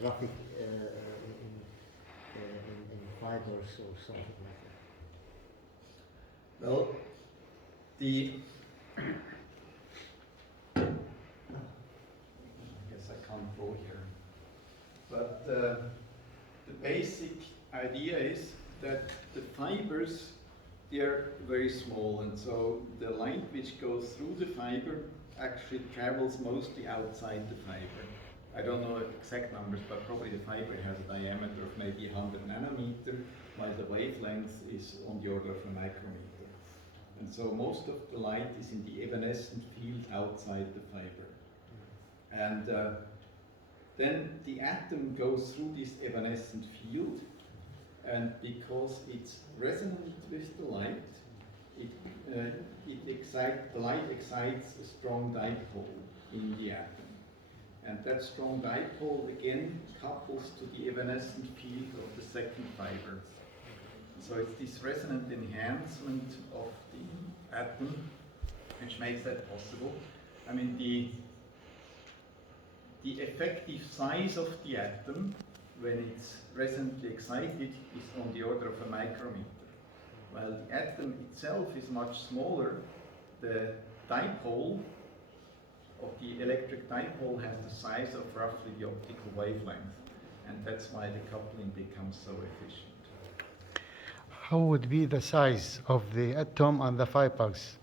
graphic in fibers or something like that? Well, the I guess I can't draw here, but the basic idea is that the fibers, they're very small, and so the light which goes through the fiber actually travels mostly outside the fiber. I don't know exact numbers, but probably the fiber has a diameter of maybe 100 nanometer, while the wavelength is on the order of a micrometer. And so most of the light is in the evanescent field outside the fiber. And then the atom goes through this evanescent field, and because it's resonant with the light, the light excites a strong dipole in the atom. And that strong dipole again couples to the evanescent field of the second fiber. So it's this resonant enhancement of the atom which makes that possible. I mean, the effective size of the atom when it's resonantly excited is on the order of a micrometer. While the atom itself is much smaller, the dipole of the electric dipole has the size of roughly the optical wavelength, and that's why the coupling becomes so efficient. How would be the size of the atom and the fibers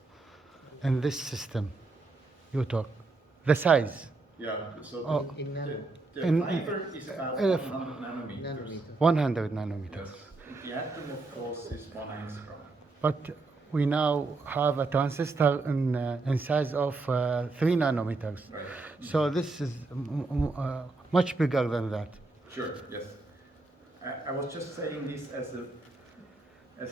in this system you talk? The size? Yeah, so the in fiber is about 100 nanometers. 100 nanometers. Yes. The atom, of course, is 1 angstrom. But we now have a transistor in size of 3 nanometers. Right. So this is much bigger than that. Sure, yes. I was just saying this as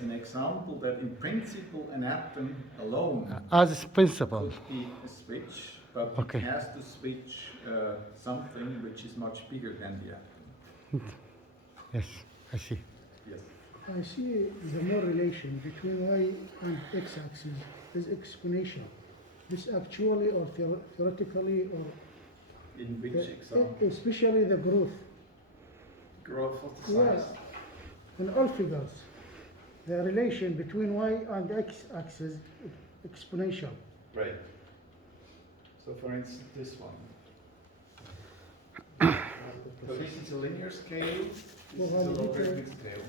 an example that in principle an atom alone As principle. could be a switch, but Okay. it has to switch something which is much bigger than the atom. Yes, I see. Yes. I see the more relation between y and x-axis is exponential. This actually or theoretically or In which example? especially the growth. Growth of the Yeah. size. In all figures, the relation between y and x-axis exponential. Right. So for instance, this one. So this is a linear scale, this is a logarithmic scale.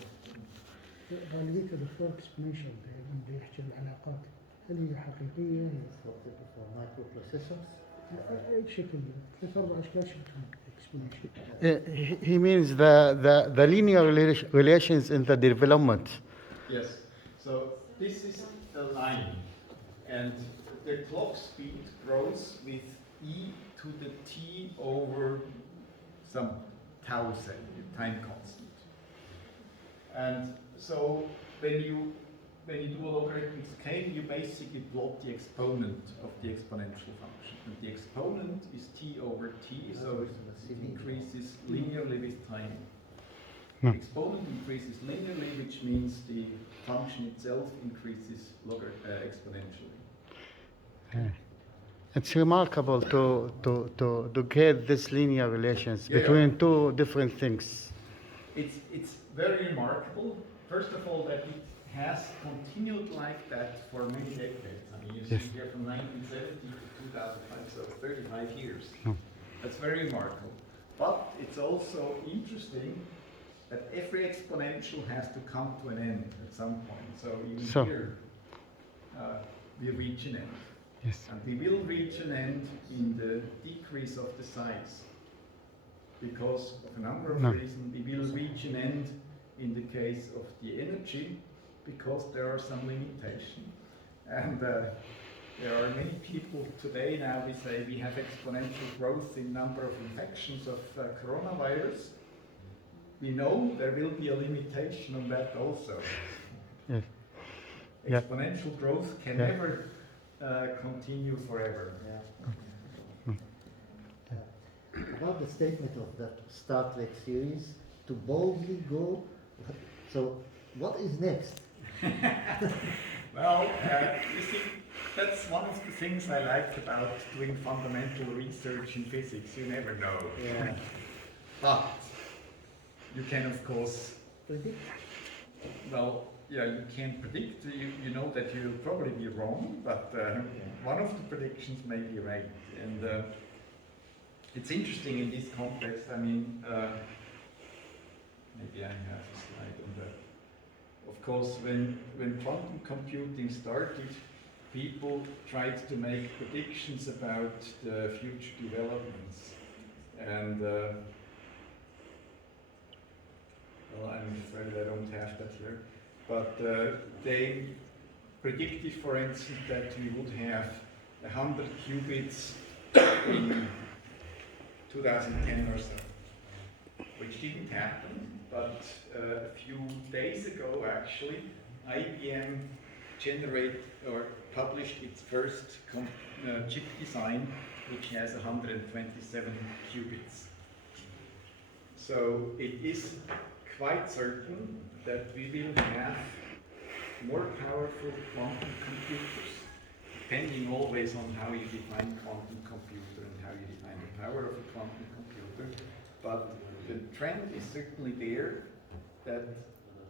غالبية الأخبار exponential دائما بيحكي العلاقات هل هي حقيقية؟ For microprocessors? أي شكل ثلاث أربع أشكال شفتهم exponential. He means the linear relations in the development. Yes. So this is a line, and the clock speed grows with e to the t over some tau say, time constant. And so when you do a logarithmic scale, you basically plot the exponent of the exponential function. And the exponent is t over t, so it increases linearly with time. The exponent increases linearly, which means the function itself increases exponentially. It's remarkable to get this linear relations Yeah, between two different things. It's very remarkable. First of all, that it has continued like that for many decades. I mean, you Yes. see here from 1970 to 2005, so 35 years. Hmm. That's very remarkable. But it's also interesting that every exponential has to come to an end at some point. So even So. here, we reach an end. Yes. And we will reach an end in the decrease of the size. Because of a number of No. reasons, we will reach an end in the case of the energy, because there are some limitations. And there are many people today now, we say we have exponential growth in number of infections of coronavirus. We know there will be a limitation on that also. Yes. Yeah. Exponential growth can Yeah. never continue forever. About the statement of that Star Trek series, to boldly go. So, what is next? Well, you see, that's one of the things I like about doing fundamental research in physics. You never know. Yeah. But You can, of course, Predict? well, yeah, you can't predict. You know that you'll probably be wrong, but one of the predictions may be right. And it's interesting in this context. I mean, maybe I have a slide on that. Of course, when quantum computing started, people tried to make predictions about the future developments. And well, I'm afraid I don't have that here. But they predicted, for instance, that we would have 100 qubits in 2010 or so, which didn't happen. But a few days ago, actually, IBM published its first chip design, which has 127 qubits. So it is quite certain that we will have more powerful quantum computers, depending always on how you define quantum computer and how you define the power of a quantum computer. But the trend is certainly there that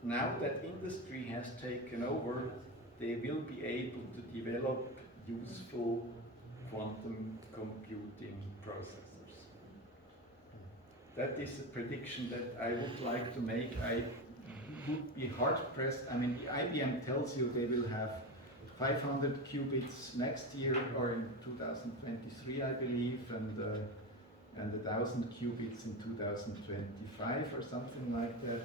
now that industry has taken over, they will be able to develop useful quantum computing processors. That is a prediction that I would like to make. I would be hard pressed. I mean, IBM tells you they will have 500 qubits next year or in 2023, I believe, and 1,000 qubits in 2025 or something like that.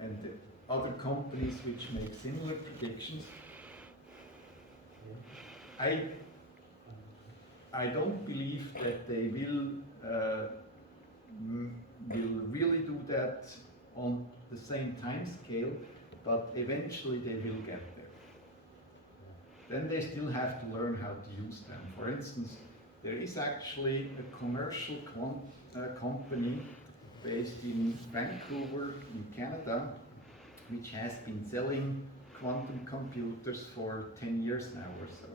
And other companies which make similar predictions. I don't believe that they will really do that on the same time scale, but eventually they will get there. Then they still have to learn how to use them. For instance, there is actually a commercial company based in Vancouver, in Canada, which has been selling quantum computers for 10 years now or so.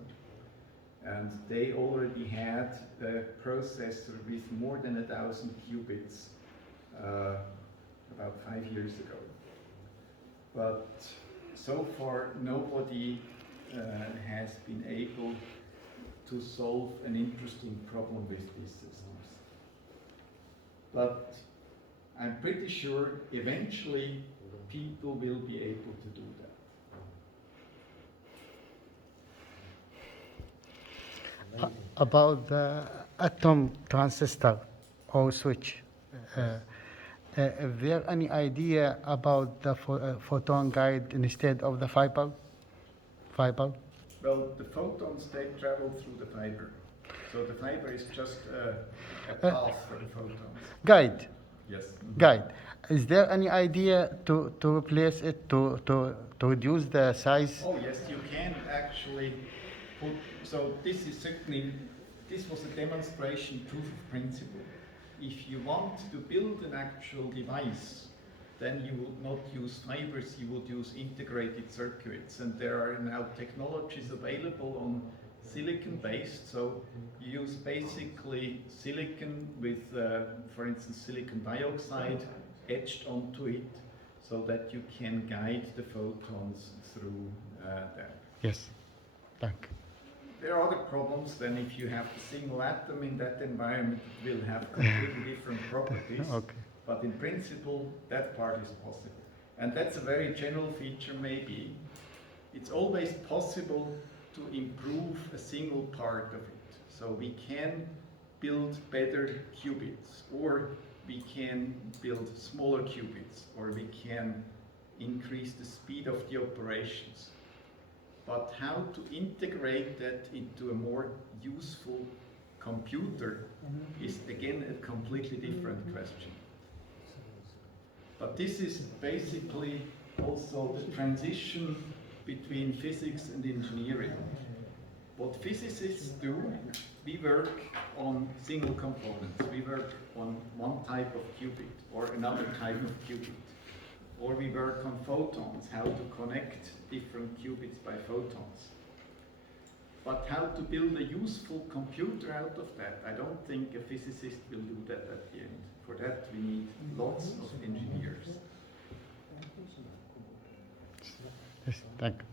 And they already had a processor with more than 1,000 qubits about 5 years ago. But so far, nobody has been able to solve an interesting problem with these systems. But I'm pretty sure eventually people will be able to do that. About the atom transistor or switch, is there any idea about the photon guide instead of the fiber? Well, the photons, they travel through the fiber. So the fiber is just a path for the photons. Guide. Yes. Guide. Is there any idea to replace it, to reduce the size? Oh yes, you can actually put, so this is certainly, this was a demonstration proof of principle. If you want to build an actual device, then you would not use fibers, you would use integrated circuits. And there are now technologies available on silicon based, so you use basically silicon with, for instance, silicon dioxide etched onto it, so that you can guide the photons through that. Yes, thank you. There are other problems. Then if you have a single atom in that environment, it will have completely different properties. Okay. But in principle, that part is possible. And that's a very general feature maybe. It's always possible to improve a single part of it. So we can build better qubits, or we can build smaller qubits, or we can increase the speed of the operations. But how to integrate that into a more useful computer is again a completely different question. But this is basically also the transition between physics and engineering. What physicists do, we work on single components. We work on one type of qubit or another type of qubit. Or we work on photons, how to connect different qubits by photons. But how to build a useful computer out of that, I don't think a physicist will do that at the end. For that we need lots of engineers. Yes, thank you.